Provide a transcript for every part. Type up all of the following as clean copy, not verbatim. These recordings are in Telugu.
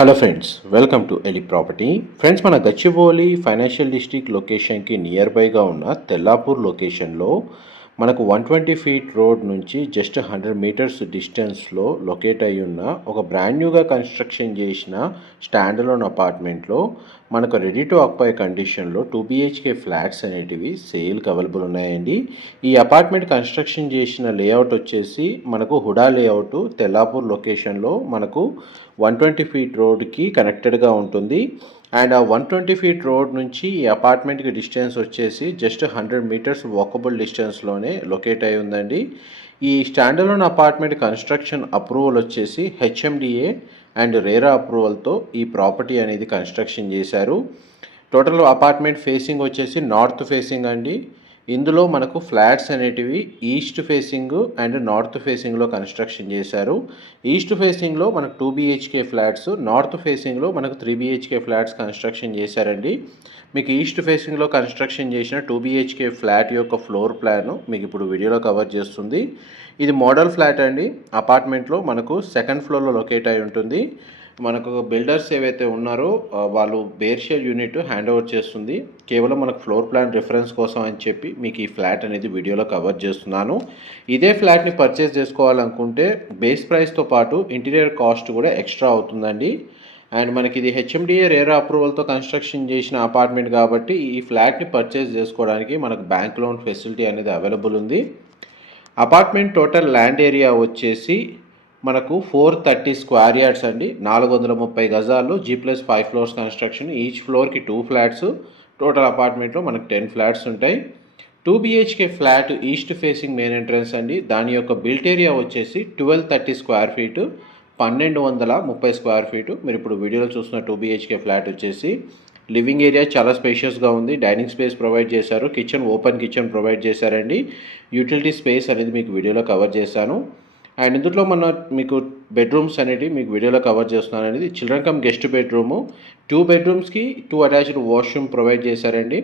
హలో ఫ్రెండ్స్, వెల్కమ్ టు ఎలి ప్రాపర్టీ. ఫ్రెండ్స్, మన గచ్చిబౌలి ఫైనాన్షియల్ డిస్ట్రిక్ట్ లొకేషన్కి నియర్ బైగా ఉన్న తెల్లాపూర్ లొకేషన్లో మనకు 120 ఫీట్ రోడ్ నుంచి జస్ట్ 100 మీటర్స్ డిస్టెన్స్లో లొకేట్ అయి ఉన్న ఒక బ్రాండ్ న్యూగా కన్స్ట్రక్షన్ చేసిన స్టాండలోన్ అపార్ట్మెంట్లో మనకు రెడీ టు ఆక్యుపై కండిషన్లో 2 BHK ఫ్లాట్స్ అనేటివి సేల్కి అవైలబుల్ ఉన్నాయండి. ఈ అపార్ట్మెంట్ కన్స్ట్రక్షన్ చేసిన లేఅవుట్ వచ్చేసి మనకు హుడా లేఅవుట్ తెల్లాపూర్ లొకేషన్లో మనకు 120 ఫీట్ రోడ్కి కనెక్టెడ్గా ఉంటుంది. అండ్ ఆ 120 ఫీట్ రోడ్ నుంచి ఈ అపార్ట్మెంట్కి డిస్టెన్స్ వచ్చేసి జస్ట్ 100 మీటర్స్ వాకబుల్ డిస్టెన్స్లోనే లొకేట్ అయి ఉందండి. ఈ స్టాండలోన్ అపార్ట్మెంట్ కన్స్ట్రక్షన్ అప్రూవల్ వచ్చేసి HMDA అండ్ రేరా అప్రూవల్తో ఈ ప్రాపర్టీ అనేది కన్స్ట్రక్షన్ చేశారు. టోటల్ అపార్ట్మెంట్ ఫేసింగ్ వచ్చేసి నార్త్ ఫేసింగ్ అండి. ఇందులో మనకు ఫ్లాట్స్ అనేటివి ఈస్ట్ ఫేసింగ్ అండ్ నార్త్ ఫేసింగ్లో కన్స్ట్రక్షన్ చేశారు. ఈస్ట్ ఫేసింగ్లో మనకు 2 BHK ఫ్లాట్స్, నార్త్ ఫేసింగ్లో మనకు 3 BHK ఫ్లాట్స్ కన్స్ట్రక్షన్ చేశారండి. మీకు ఈస్ట్ ఫేసింగ్లో కన్స్ట్రక్షన్ చేసిన 2 BHK ఫ్లాట్ యొక్క ఫ్లోర్ ప్లాన్ మీకు ఇప్పుడు వీడియోలో కవర్ చేస్తుంది. ఇది మోడల్ ఫ్లాట్ అండి. అపార్ట్మెంట్లో మనకు సెకండ్ ఫ్లోర్లో లొకేట్ అయి ఉంటుంది. మనకు బిల్డర్స్ ఏవైతే ఉన్నారో వాళ్ళు బేర్షేల్ యూనిట్ హ్యాండ్ ఓవర్ చేస్తుంది. కేవలం మనకు ఫ్లోర్ ప్లాన్ రిఫరెన్స్ కోసం అని చెప్పి మీకు ఈ ఫ్లాట్ అనేది వీడియోలో కవర్ చేస్తున్నాను. ఇదే ఫ్లాట్ని పర్చేస్ చేసుకోవాలనుకుంటే బేస్ ప్రైస్తో పాటు ఇంటీరియర్ కాస్ట్ కూడా ఎక్స్ట్రా అవుతుందండి. అండ్ మనకి ఇది HMDA రేరా అప్రూవల్తో కన్స్ట్రక్షన్ చేసిన అపార్ట్మెంట్ కాబట్టి ఈ ఫ్లాట్ని పర్చేస్ చేసుకోవడానికి మనకు బ్యాంక్ లోన్ ఫెసిలిటీ అనేది అవైలబుల్ ఉంది. అపార్ట్మెంట్ టోటల్ ల్యాండ్ ఏరియా వచ్చేసి మనకు 430 స్క్వేర్ యార్డ్స్ అండి. 430 గజాల్లో G+5 ఫ్లోర్స్ కన్స్ట్రక్షన్. ఈచ్ ఫ్లోర్కి 2 ఫ్లాట్స్. టోటల్ అపార్ట్మెంట్లో మనకు 10 ఫ్లాట్స్ ఉంటాయి. 2 BHK flat east facing main entrance అండి. దాని యొక్క బిల్ట్ ఏరియా వచ్చేసి 1230 స్క్వేర్ ఫీటు, 1230 స్క్వేర్ ఫీటు. మీరు ఇప్పుడు వీడియోలో చూస్తున్న 2 BHK ఫ్లాట్ వచ్చేసి లివింగ్ ఏరియా చాలా స్పేషియస్గా ఉంది. డైనింగ్ స్పేస్ ప్రొవైడ్ చేశారు. కిచెన్, ఓపెన్ కిచెన్ ప్రొవైడ్ చేశారండి. యూటిలిటీ స్పేస్ అనేది మీకు వీడియోలో కవర్ చేశాను. అండ్ ఇందులో మీకు బెడ్రూమ్స్ అనేటివి మీకు వీడియోలో కవర్ చేస్తున్నాను. అనేది children come guest bedroom. 2 బెడ్రూమ్స్కి 2 attached washroom provide చేశారండి.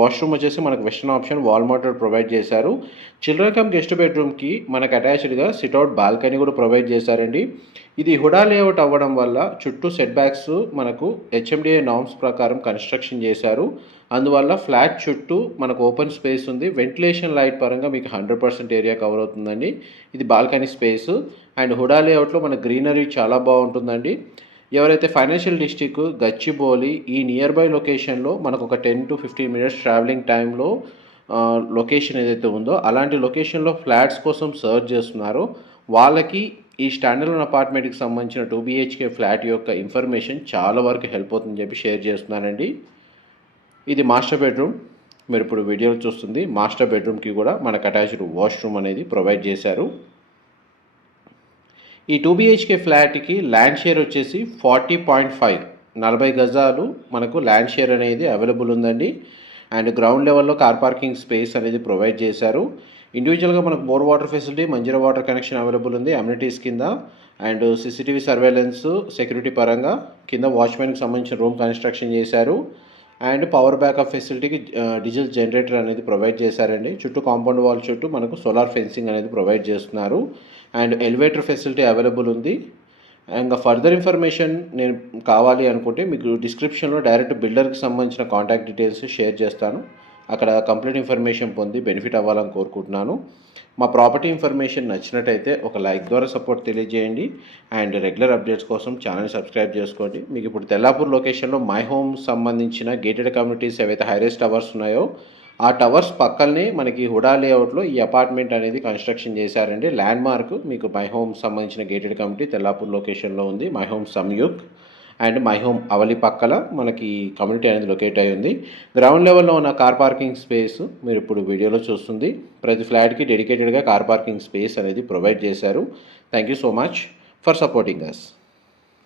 వాష్రూమ్ వచ్చేసి మనకు western option wall mounted provide చేశారు. చిల్డ్రన్ కమ్ గెస్ట్ బెడ్రూమ్కి మనకు అటాచ్డ్గా సిట్అవుట్ బాల్కనీ కూడా ప్రొవైడ్ చేశారండి. ఇది హుడా లేఅవుట్ అవ్వడం వల్ల చుట్టూ సెట్ బ్యాక్స్ మనకు HMDA నార్మ్స్ ప్రకారం కన్స్ట్రక్షన్ చేశారు. అందువల్ల ఫ్లాట్ చుట్టూ మనకు ఓపెన్ స్పేస్ ఉంది. వెంటిలేషన్ లైట్ పరంగా మీకు 100% ఏరియా కవర్ అవుతుందండి. ఇది బాల్కనీ స్పేస్. అండ్ హుడా లేఅవుట్లో మన గ్రీనరీ చాలా బాగుంటుందండి. ఎవరైతే ఫైనాన్షియల్ డిస్ట్రిక్ట్ గచ్చిబౌలి ఈ నియర్ బై లొకేషన్లో మనకు ఒక 10 to 15 మినిట్స్ ట్రావెలింగ్ టైంలో లొకేషన్ ఏదైతే ఉందో అలాంటి లొకేషన్లో ఫ్లాట్స్ కోసం సర్చ్ చేస్తున్నారో వాళ్ళకి ఈ స్టాండర్లోన్ అపార్ట్మెంట్కి సంబంధించిన 2 BHK ఫ్లాట్ యొక్క ఇన్ఫర్మేషన్ చాలా వరకు హెల్ప్ అవుతుందని చెప్పి షేర్ చేస్తున్నానండి. ఇది మాస్టర్ బెడ్రూమ్. మీరు ఇప్పుడు వీడియోలో చూస్తుంది మాస్టర్ బెడ్రూమ్కి కూడా మనకు అటాచ్డ్ వాష్రూమ్ అనేది ప్రొవైడ్ చేశారు. ఈ 2 BHK ఫ్లాట్కి ల్యాండ్ షేర్ వచ్చేసి 40.5, 40 గజాలు మనకు ల్యాండ్ షేర్ అనేది అవైలబుల్ ఉందండి. అండ్ గ్రౌండ్ లెవెల్లో కార్ పార్కింగ్ స్పేస్ అనేది ప్రొవైడ్ చేశారు. ఇండివిజువల్గా మనకు bore water facility, Manjeera water connection available ఉంది అమ్యూనిటీస్ కింద. అండ్ CCTV సర్వేలెన్స్ సెక్యూరిటీ పరంగా కింద వాచ్మెన్కి సంబంధించిన రూమ్ కన్స్ట్రక్షన్ చేశారు. అండ్ పవర్ బ్యాకప్ ఫెసిలిటీకి డీజిల్ జనరేటర్ అనేది ప్రొవైడ్ చేశారండి. చుట్టూ కాంపౌండ్ వాల్ చుట్టూ మనకు సోలార్ ఫెన్సింగ్ అనేది ప్రొవైడ్ చేస్తున్నారు. అండ్ ఎలివేటర్ ఫెసిలిటీ అవైలబుల్ ఉంది. ఇంకా ఫర్దర్ ఇన్ఫర్మేషన్ నేను కావాలి అనుకుంటే మీకు డిస్క్రిప్షన్లో డైరెక్ట్ బిల్డర్కి సంబంధించిన కాంటాక్ట్ డీటెయిల్స్ షేర్ చేస్తాను. అక్కడ కంప్లీట్ ఇన్ఫర్మేషన్ పొంది బెనిఫిట్ అవ్వాలని కోరుకుంటున్నాను. మా ప్రాపర్టీ ఇన్ఫర్మేషన్ నచ్చినట్టయితే ఒక లైక్ ద్వారా సపోర్ట్ తెలియజేయండి. అండ్ రెగ్యులర్ అప్డేట్స్ కోసం ఛానల్ సబ్స్క్రైబ్ చేసుకోండి. మీకు ఇప్పుడు తెల్లాపూర్ లొకేషన్లో మై హోమ్ సంబంధించిన గేటెడ్ కమ్యూనిటీస్ ఏవైతే హైరేస్ టవర్స్ ఉన్నాయో ఆ టవర్స్ పక్కనే మనకి హుడా లేఅవుట్లో ఈ అపార్ట్మెంట్ అనేది కన్స్ట్రక్షన్ చేశారండి. ల్యాండ్ మార్క్ మీకు మై హోమ్ సంబంధించిన గేటెడ్ కమ్యూనిటీ తెల్లాపూర్ లొకేషన్లో ఉంది. My Home Samyuk and My Home Avali పక్కల మనకి కమ్యూనిటీ అనేది లొకేట్ అయి ఉంది. గ్రౌండ్ లెవెల్లో ఉన్న కార్ పార్కింగ్ స్పేస్ మీరు ఇప్పుడు వీడియోలో చూస్తుంది. ప్రతి ఫ్లాట్కి డెడికేటెడ్గా కార్ పార్కింగ్ స్పేస్ అనేది ప్రొవైడ్ చేశారు. Thank you so much for supporting us.